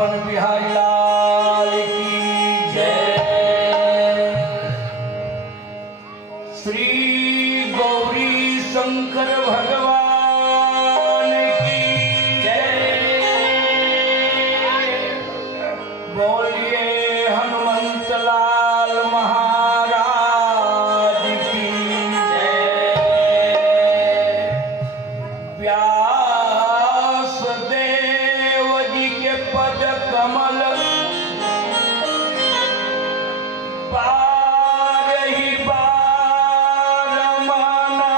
वृंदावन बिहारी लाल की जय। श्री गौरी शंकर भगवान की जय। बोलिए हनुमंत लाल महाराज की जय। व्यास देव जी के पद कमल बारही बार माना।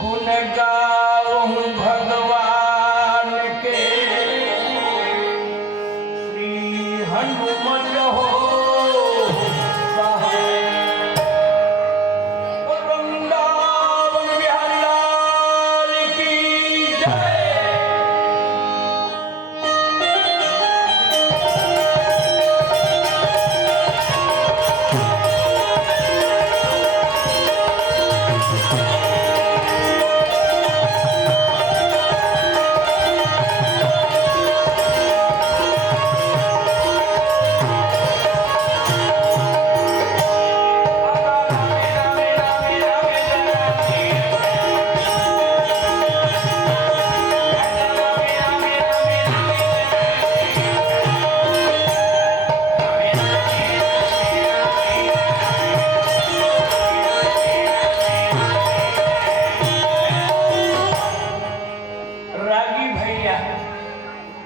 गुण गाऊं भगवान के श्री हनुमत हो वृंदावन बिहारी लाल की जय। रागी भैया,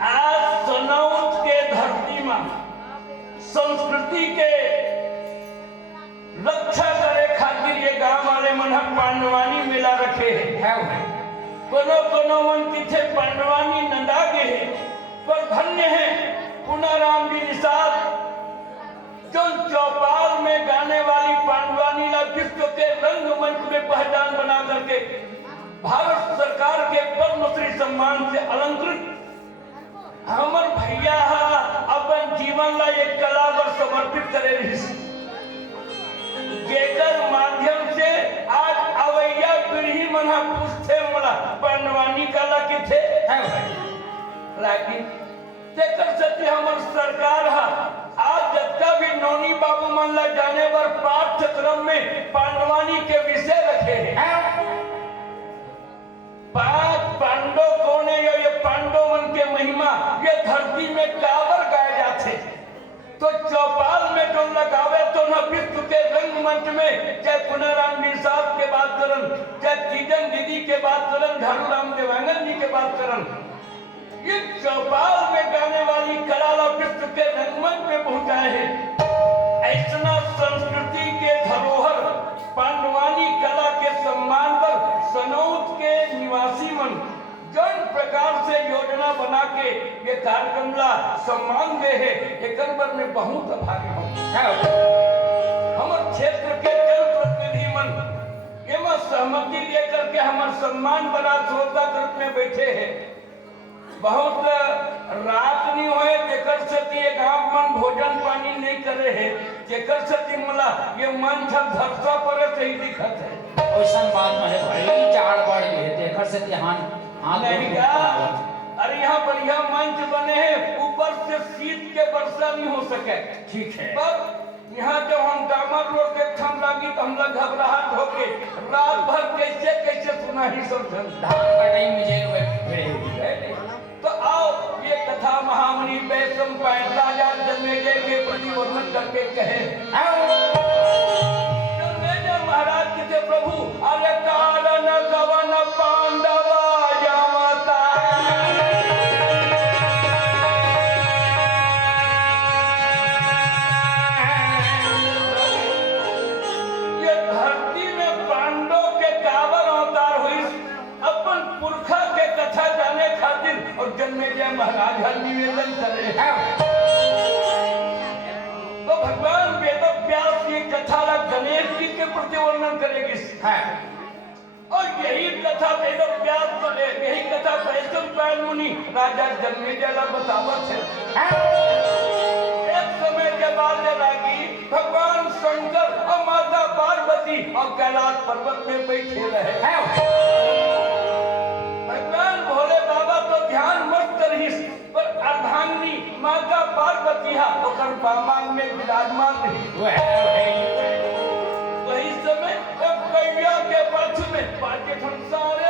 आज सनौत के धरती में संस्कृति के रक्षा करे खातिर ये गांव वाले मन पांडवानी मेला रखे है। कोनो मन किथे पांडवानी नंदा के है, पर धन्य है पुनाराम जी निषाद जो चौपाल में गाने वाली पांडवानी ला विश्व के रंगमंच में पहचान बना करके भारत सरकार के पद्मश्री सम्मान से अलंकृत हमर भैया अपन जीवन ला एक कला पर समर्पित करे जेकर माध्यम से आज अवैया पीढ़ी मना पूछते मला पांडवानी कला के थे लेकिन तेकर सत्य हमर सरकार आज जत्ता भी नौनी बाबू मन ला जाने पर पाठ्यक्रम में पांडवानी के विषय रखे हैं। पांच पांडव कौन है? ये पांडव मन के महिमा ये धरती में काबर गाए जाते तो चौपाल में जो लगावे तो न विश्व के रंगमंच में चाहे पुनाराम जी साहब के बात करन, चाहे तीजन दीदी के बात करन, झाड़ूराम देवांगन जी के बात करन, ये चौपाल में गाने वाली कला विश्व के रंगमंच में पहुंचाए है। ऐसा संस्कृति के धरोहर पांडवानी कला के सम्मान पर सनौत के निवासी मन जन प्रकार से योजना बना के ये कार्यक्रम ला सम्मान दे है। एक पर में बहुत आभारी हूँ। हमारे क्षेत्र के जनप्रतिनिधि मन ये में सहमति लेकर के हमारे सम्मान बना श्रोता ग्रुप में बैठे हैं। बहुत रात नहीं हुए जेकर सती एक आप मन भोजन पानी नहीं करे है, जेकर सती मला ये मन सब धरसा पर सही दिखत है। ओइसन बात में है भाई चाड़ पड़ गए देखर से ध्यान हाथ नहीं का अरे यहाँ बढ़िया मंच बने हैं, ऊपर से शीत के वर्षा नहीं हो सके। ठीक है पर यहाँ जब हम दामर लोग के थम लगी तो हम लोग घबराहट होके रात भर कैसे सुना ही सब धान कटाई मुझे हुए तो आओ ये कथा महामुनि वैष्णव पैर राजा जन्मेजय के प्रति वर्णन करके कहे। जन्मेजय महाराज के थे प्रभु अरे कारण कवन पांडवा जामता ये धरती में पांडव के कावर अवतार हुई अपन पुरखा के कथा जाने खातिर और जन्मेजय महाराज हर निवेदन करे तो भगवान वेद व्यास की कथा ला गणेश जी के प्रति वर्णन करेगी और यही कथा वेद व्यास करे, यही कथा वैष्णव पैर मुनि राजा जन्मेजय ला बतावत है। एक समय के बाद लगी भगवान शंकर और माता पार्वती और कैलाश पर्वत में बैठे रहे। पतिहा ओकर बामांग में विराजमान रही। वही समय एक कैया के पक्ष में पाके संसारे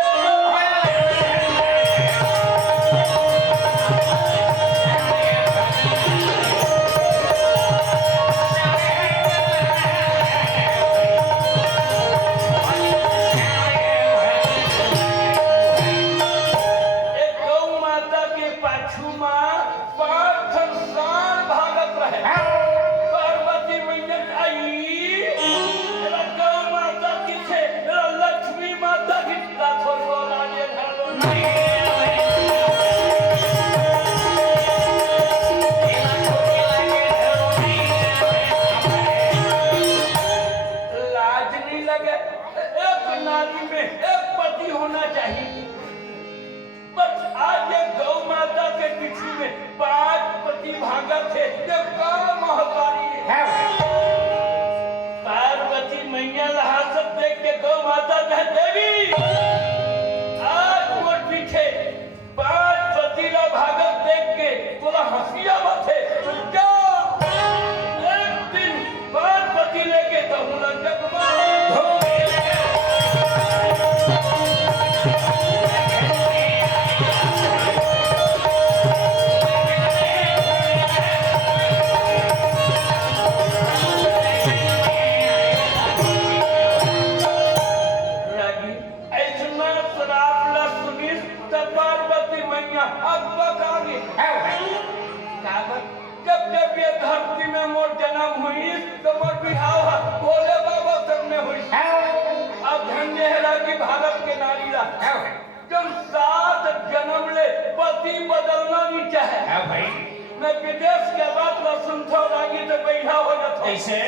मैं विदेश के बात ला सुनता लागी तो बैठा हो जाता ऐसे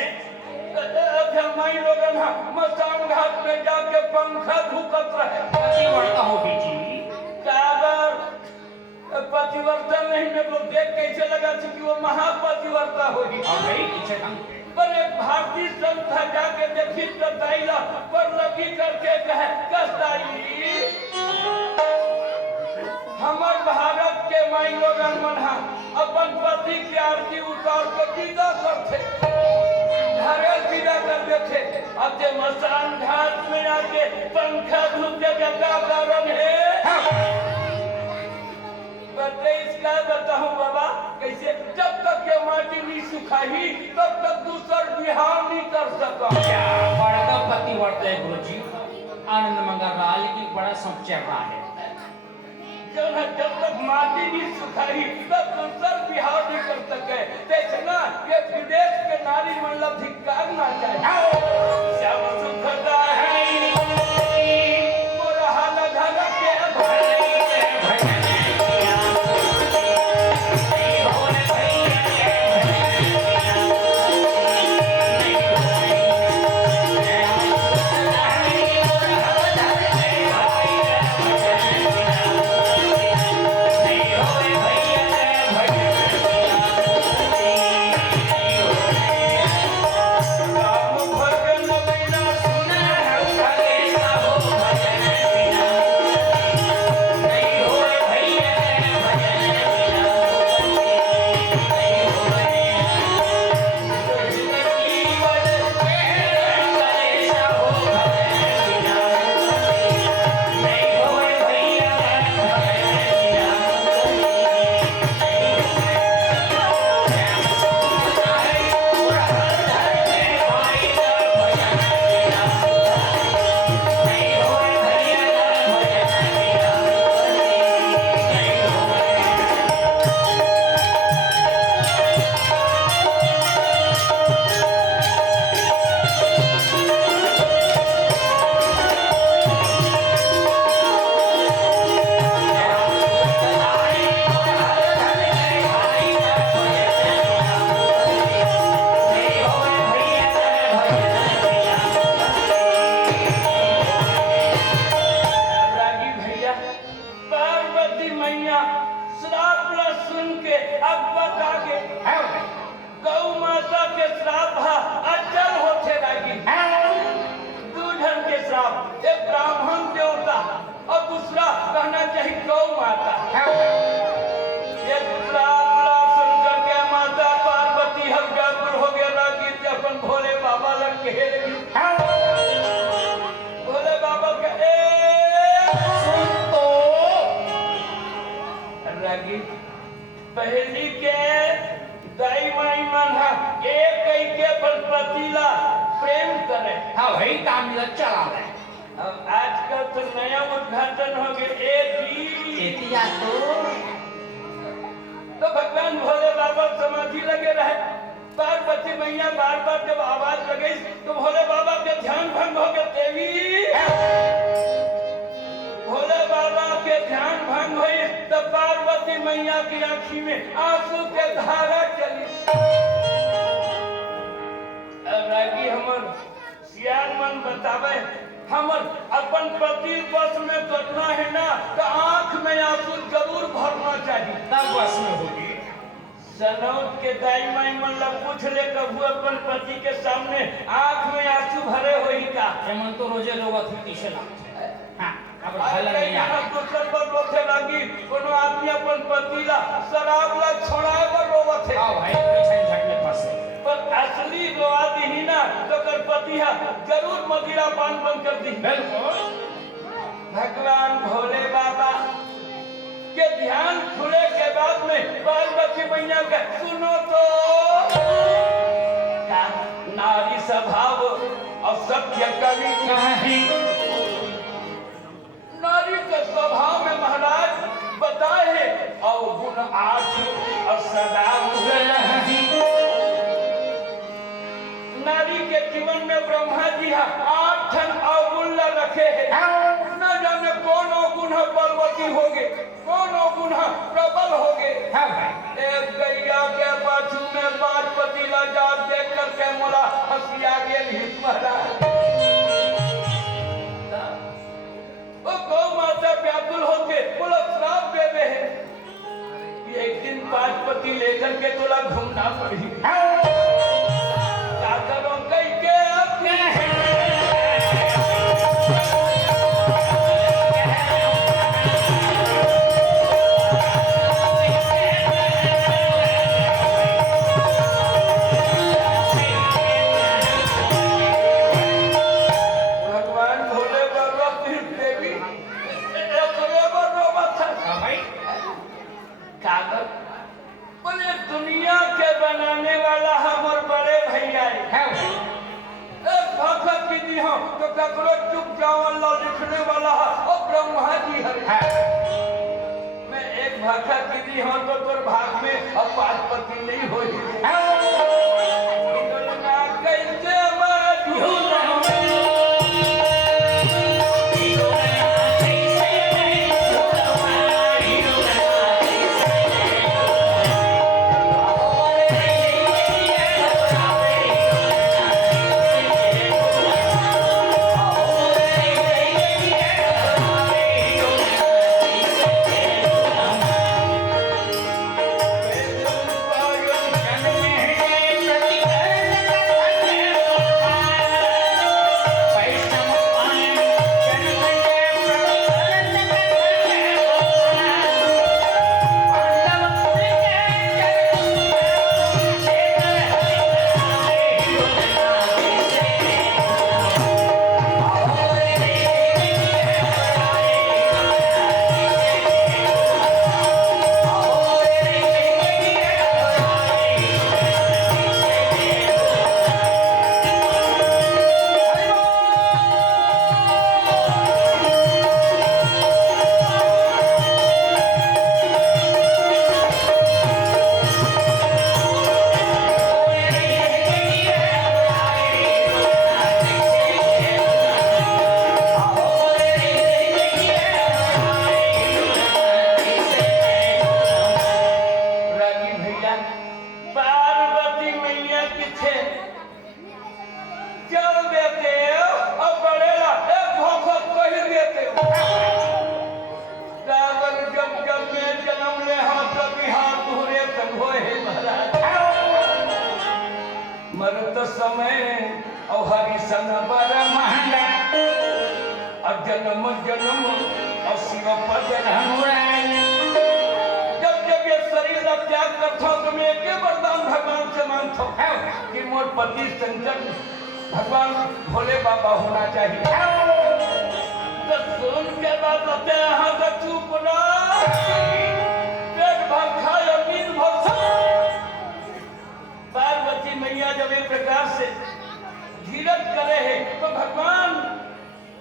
माई लोगन मसान घाट में जाके पंखा धुकत रहे पतिवर्ता हो जी कागर पतिवर्ता नहीं मेरे को देख कैसे लगा कि वो महापतिवर्ता होगी पर एक भारतीय संस्था जाके देखी तो दाइला पर लगी करके कहे कस्ताई हमार भारत के माई लोगन मन अपन पति की आरती उतार के विदा करते घरे विदा कर देते अब जे मसान घाट में आके पंखा धुके का कारण है बते इसका बताऊं बाबा कैसे जब तक ये माटी नहीं सुखाई तब तक दूसर बिहार नहीं कर सका बड़ा पतिवर्ता है गुरुजी आनंद मंगल रहा लेकिन बड़ा समझ रहा है जब तक माटी नहीं सुखाई तब दूसर बिहार नहीं कर सके जैसे ना ये विदेश के नारी मतलब धिक्कार ना चाहिए श्याम सुखदा है मोरा हाल धागा के गौ माता ये शंकर के माता भाई काम मिला चला रहे अब आजकल तो नया उद्घाटन हो गया एतिया तो भगवान भोले बाबा समाधि लगे रहे। पार्वती मैया बार बार जब आवाज लगी तो भोले बाबा के ध्यान भंग हो गए। देवी भोले बाबा के ध्यान भंग हुई तो पार्वती मैया की आंखी में आंसू के धारा चली। रागी हमर सियान मन बतावे हमर अपन पति बस में करना है ना तो आंख में आंसू जरूर भरना चाहिए तब बस में होगी। सनौत के दाई माई मतलब पूछ ले कबू अपन पति के सामने आंख में आंसू भरे होई का एमन तो रोजे रोवत ही टीशला हां अब हलन नहीं आ दूसर पर रोथे लगी कोनो आदमी अपन पति ला शराब ला छोड़ाए पर रोवत है। हां भाई पीछे झट में फंसे पर असली रोआदी ही ना तो कर पति है जरूर मदिरा पान बंद कर दी। बिल्कुल भगवान भोले बाबा के ध्यान खुले के बाद में पार्वती मैया का सुनो तो का नारी स्वभाव और सत्य कवि कहीं नारी के स्वभाव में महाराज बताए है और गुण 8 और सदा नारी के जीवन में ब्रह्मा जी 8 अवगुण रखे हैं। न जाने कौन अवगुण पार्वती होगे कौन अवगुण प्रबल होगे। हां भाई एक गैया के पाछू में 5 पतीला जात देख करके मोला हंसिया गेल ही महाराज। वो गौ माता व्याकुल होके बोला श्राप देवे है कि एक दिन 5 पति लेकर के तोला घूमना पड़ी। क्या करो कई के अपने भगवान भोले बाबा की देवी कागज बोले दुनिया के बनाने वाला हमर बड़े भैया है। एक भक्त की दी हो तो ककरो चुप जाओ अल्लाह लिखने वाला है और ब्रह्मा जी है। मैं एक भक्त की दी हो तो तोर भाग में अब 5 पति नहीं होई। कैसे समय और हरिशन बर महंगा और जन्म जन्म और शिव पद जब जब ये शरीर का त्याग करता हूँ तो मैं एक वरदान भगवान से मांगता हूँ कि मोर पति संजन भगवान भोले बाबा होना चाहिए। तो सुन के बाद होते यहाँ का चुप पेट भर खाए नींद भर पार्वती मैया जब एक प्रकार से धीरज करे है तो भगवान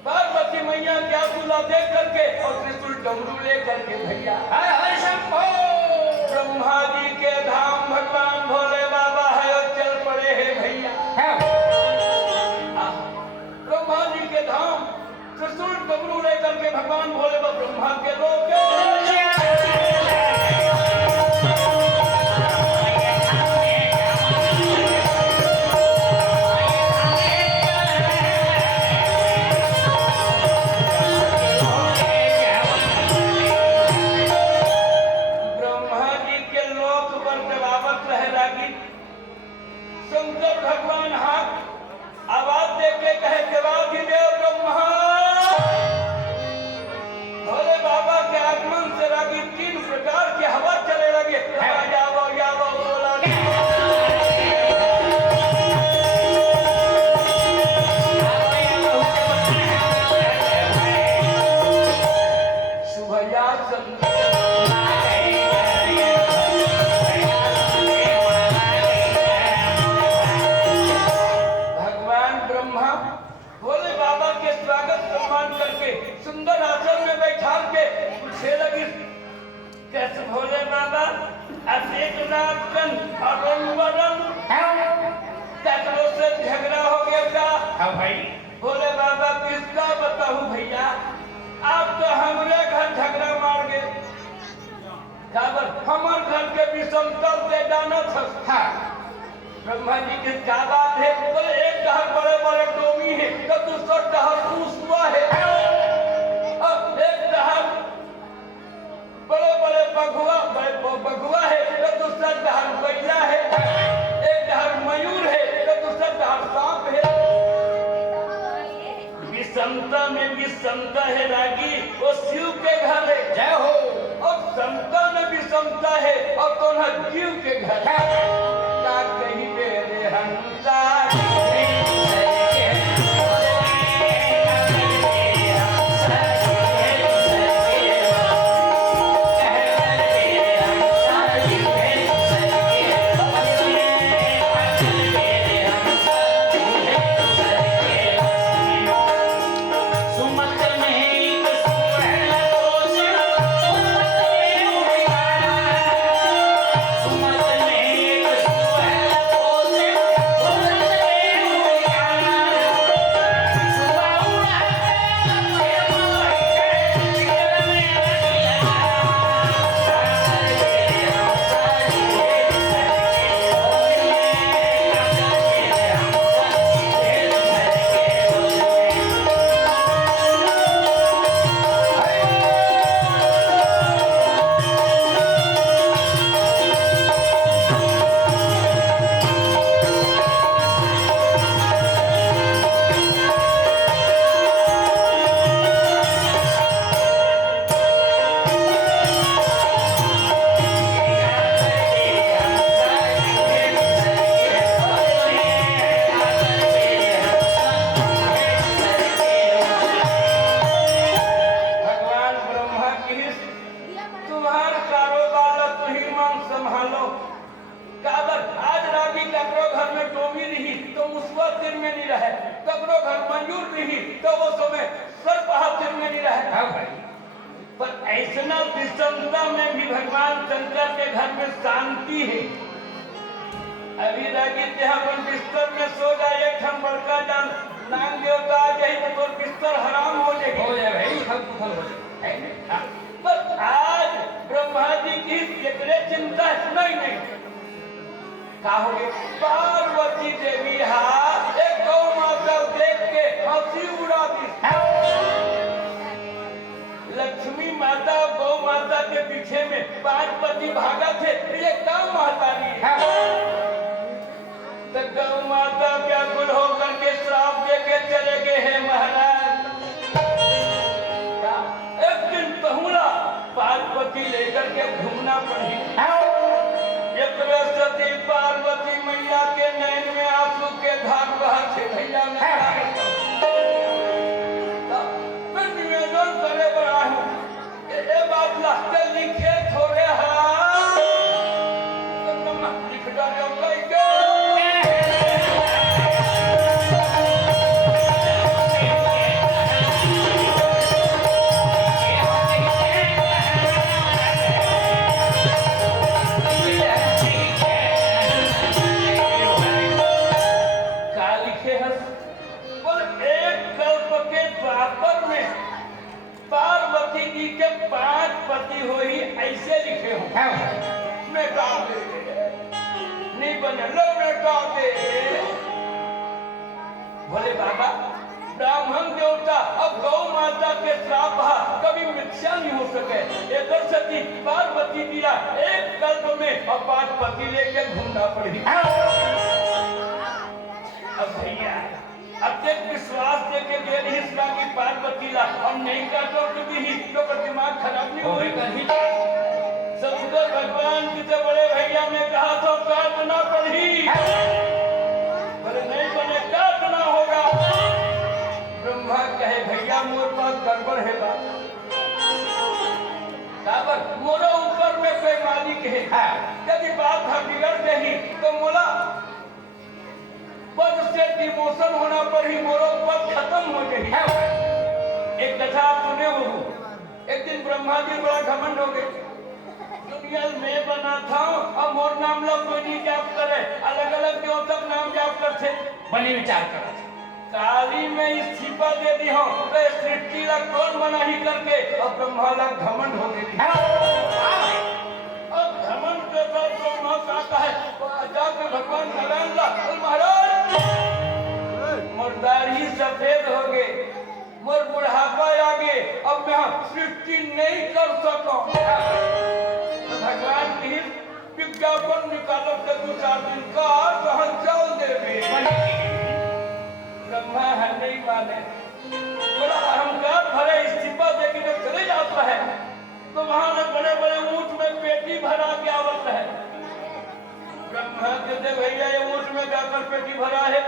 पार्वती मैया की आतुला देख करके और त्रिशूल डमरू ले करके भैया हर हर शंभो। ब्रह्मा जी के धाम भगवान भोले बाबा है और चल पड़े हैं भैया। ब्रह्मा जी के धाम त्रिशूल डमरू ले करके भगवान भोले बाबा ब्रह्मा के लोग शंकर भगवान हाथ आवाज देके कहे देवाधिदेव ब्रह्मा। भोले बाबा के आगमन से लगी 3 प्रकार की हवा चले लगे। यावो यावो बोला सुभया भोले बाबा के स्वागत सम्मान करके सुंदर आसन में बैठा के पूछे लगी कैसे भोले बाबा अनेक नाथन अरुणवरन तकरो से झगड़ा हो गया क्या? हाँ भाई। भोले बाबा किसका बताऊं भैया, आप तो हमारे घर झगड़ा मार गए। हमारे घर के विषमता से जाना था। हाँ। ब्रह्मा जी की क्या बात है? बोले एक डहर बड़े बड़े डोमी है तो दूसरा डहर पूसुआ है और एक डहर बड़े बड़े बगुआ है तो दूसरा डहर बैला है, एक डहर मयूर है तो दूसरा डहर सांप है। विषमता में विषमता है रागी, वो शिव के घर है। जय हो। और समता में विषमता है और तो न जीव के घर है। कहीं मेरे हंसा ऐसा विषमता में भी भगवान शंकर के घर में शांति है। अभी रागी अपन बिस्तर में सो जाए, एक हम बड़का जान नांग देवता आ जाए तो बिस्तर हराम हो जाए भाई, बस आज ब्रह्मा जी की कितने चिंता नहीं कहोगे। पार्वती देवी एक गौ माता देख के हंसी उड़ा दी। लक्ष्मी माता गौ माता के पीछे में 5 पति भागा थे, ये काम माता तो गौ माता व्याकुल होकर के श्राप दे के चले गए हैं महाराज। एक दिन पहुंचा पार्वती लेकर के घूमना पड़ी। एक सती पार्वती मैया के नैन में आंसू के धार बहा थे भैया। निवेदन करे बड़ा हूँ ये बात लाते लिखे थोड़े लिख डालो नहीं हो ही ऐसे लिखे हो है भाई मिटा दे नहीं बने लो मिटा दे बोले बाबा ब्राह्मण देवता अब गौ माता के श्राप कभी मिथ्या नहीं हो सके एक सती पार्वती दिया एक कल्प में अपात पति लेके घूमना पड़ी अब भैया अब तक विश्वास देके दे रही इसका की पार्वती ला हम नहीं काटो क्योंकि ही तो दिमाग खराब नहीं होगा शंकर भगवान की तो बड़े भैया ने कहा तो काटना पड़ी बोले नहीं बने काटना होगा ब्रह्मा कहे भैया मोर पास गड़बड़ है बात मोरो ऊपर में कोई मालिक है यदि बात हम बिगड़ गई तो मोला पद से डिमोशन होना पर ही मोरो पद खत्म हो गई एक कथा आप सुने हो एक दिन ब्रह्मा जी बड़ा घमंड हो गए दुनिया में बना था और मोर नाम लोग कोई नहीं जाप करे अलग अलग देवता नाम जाप करते बनी विचार कर काली में इस्तीफा दे दी हो तो सृष्टि ला कौन बना ही करके और ब्रह्मा ला घमंड हो गई अब घमंड के साथ ब्रह्मा कहता है जाकर भगवान नारायण ला महाराज मुर्दार ही सफेद हो गए मोर बुढ़ापा आ गए अब मैं सृष्टि नहीं कर सका भगवान की विज्ञापन निकालो के 2-4 दिन का सहन चाल देवे ब्रह्मा है नहीं माने बड़ा अहंकार भरे इस्तीफा देके जब चले जाता है तो वहां से बड़े बड़े ऊंट में पेटी भरा के आवत है ब्रह्मा कहते भैया ये ऊंट में जाकर पेटी भरा है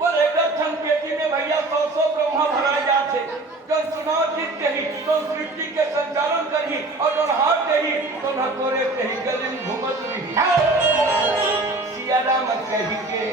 पर एक ठन पेटी में भैया 100 ब्रह्मा भराए जाते जब चुनाव जीत कही तो सृष्टि के संचालन करी और जब हाथ कही तो न तोरे कही गले में घूमत रही सिया राम कही के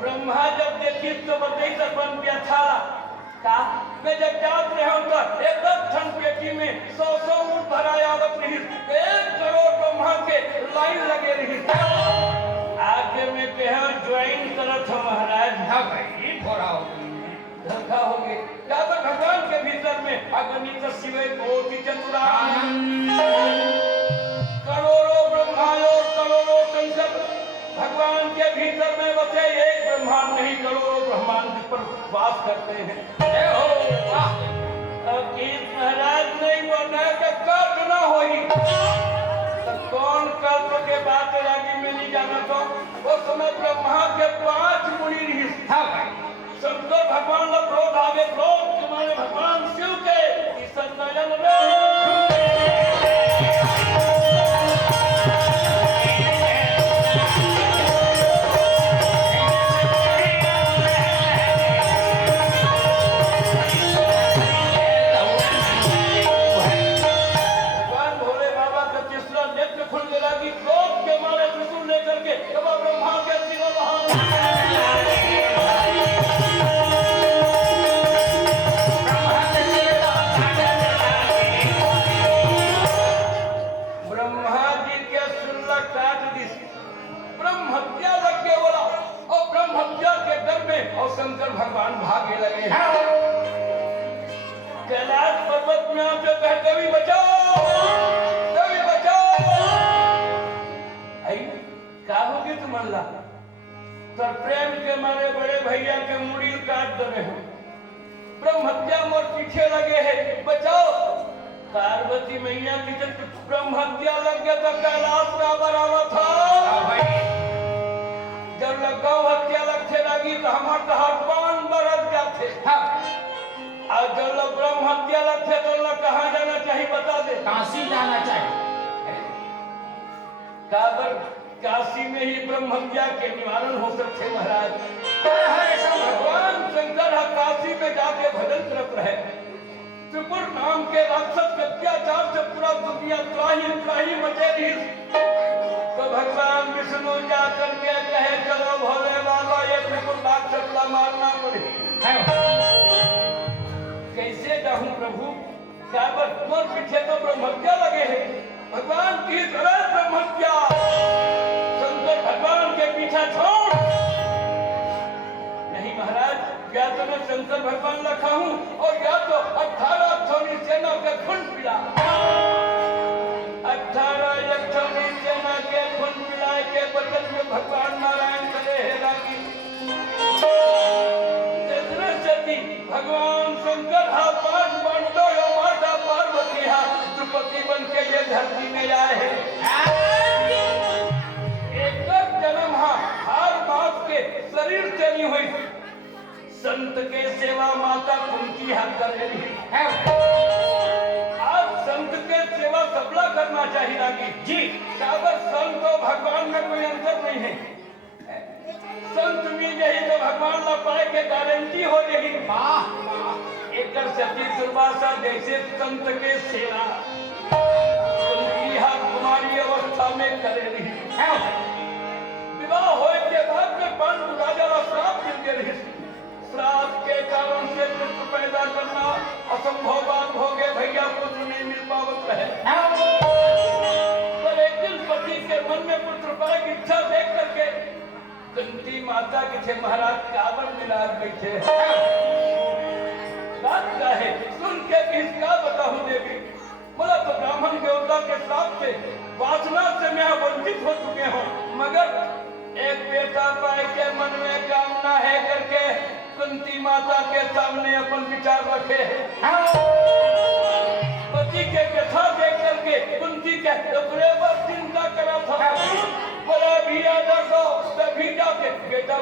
ब्रह्मा जब देखी तो बताई तो बन गया था का मैं जब जात रहे हूं तो एक ठन पेटी में 100 ऊंट भराया आवत रही 1 करोड़ ब्रह्मा के लाइन लगे रही आगे में कहे ज्वाइन करत हो महाराज हाँ भाई थोड़ा हो धोखा हो गए। यहाँ पर भगवान के भीतर में अगणित शिवे कोटि चतुरानंद, करोड़ों ब्रह्मांड और करोड़ों शंकर भगवान के भीतर में बसे, एक ब्रह्मांड नहीं करोड़ों ब्रह्मांड पर वास करते हैं। जय हो। अब इस महाराज नहीं बोलना कि कल्प न होई, तो कौन कल्प के बात लगी में नहीं जाना। तो वो समय ब्रह्मा के 5 मुनि रही। हाँ भाई, शंकर भगवान लोग क्रोध आगे, क्रोध तुम्हारे भगवान शिव के इस नयन में शंकर भगवान भागे लगे। कैलाश पर्वत में आप जो कहे कभी बचाओ, कभी बचाओ, क्या होगी तुम अल्लाह? तो प्रेम के मारे बड़े भैया के मुड़ी काट दे हैं, ब्रह्म हत्या मोर पीछे लगे हैं, बचाओ। पार्वती मैया की जब ब्रह्म हत्या लग गया तो कैलाश का बराबर था। जब गौ हत्या लगते लगी तो हमारे हरपान बरस जाते। हाँ। और जब लोग ब्रह्म हत्या लगते तो लोग कहाँ जाना चाहिए बता दे। काशी जाना चाहिए। काबर काशी में ही ब्रह्म हत्या के निवारण हो सकते महाराज। भगवान शंकर काशी में जाके भजन करत रहे। त्रिपुर नाम के राक्षस के अत्याचार से पूरा दुनिया त्राही मचे रही। तो भगवान विष्णु जा करके कहे चलो भोले बाबा ये त्रिपुर राक्षस का मारना पड़े। कैसे जाऊं प्रभु? क्या तुम पीछे तो ब्रह्म हत्या लगे हैं, भगवान की तरह ब्रह्म हत्या। शंकर भगवान के पीछा छोड़ नहीं महाराज, या तो मैं शंकर भगवान रखा हूँ और या तो 18 अक्षौणी सेना के खून पिला। 18 अक्षौणी सेना के खून पिलाए के बचन में भगवान नारायण करे हेरा की सती भगवान शंकर हा 5 पांडव और माता पार्वती हा द्रौपदी बन के ये धरती में आए हैं। एक जन्म हा हर बात के शरीर से नहीं हुई। संत के सेवा माता कुंती हाथ कर रही है। आप संत के सेवा सबला करना चाहिए नागी जी। काबर संत और भगवान में कोई अंतर नहीं है। संत मिल जाए तो भगवान ला पाए के गारंटी हो रही। एक सती दुर्वासा जैसे संत के सेवा कुंती हाथ कुमारी अवस्था में कर रही है। विवाह होने के बाद में पांडु राजा का श्राप मिल रही। श्राप के कारण से पुत्र पैदा करना असंभव बात हो गए। भैया पुत्र नहीं मिल पावत रहे। पर एक दिन पति के मन में पुत्र पाने की इच्छा देख करके कुंती माता के थे महाराज काबर मिला बैठे। बात क्या है सुन के किसका बताऊं देवी? बोला तो ब्राह्मण देवता के श्राप से वासना से मैं वंचित हो चुके हूँ, मगर एक बेटा पाए के मन में कामना है करके कुंती माता के सामने अपन विचार रखे। पति के कथा देख करके कुंती के चिंता करा था। बोला भी आ जाओ, तभी जाके बेटा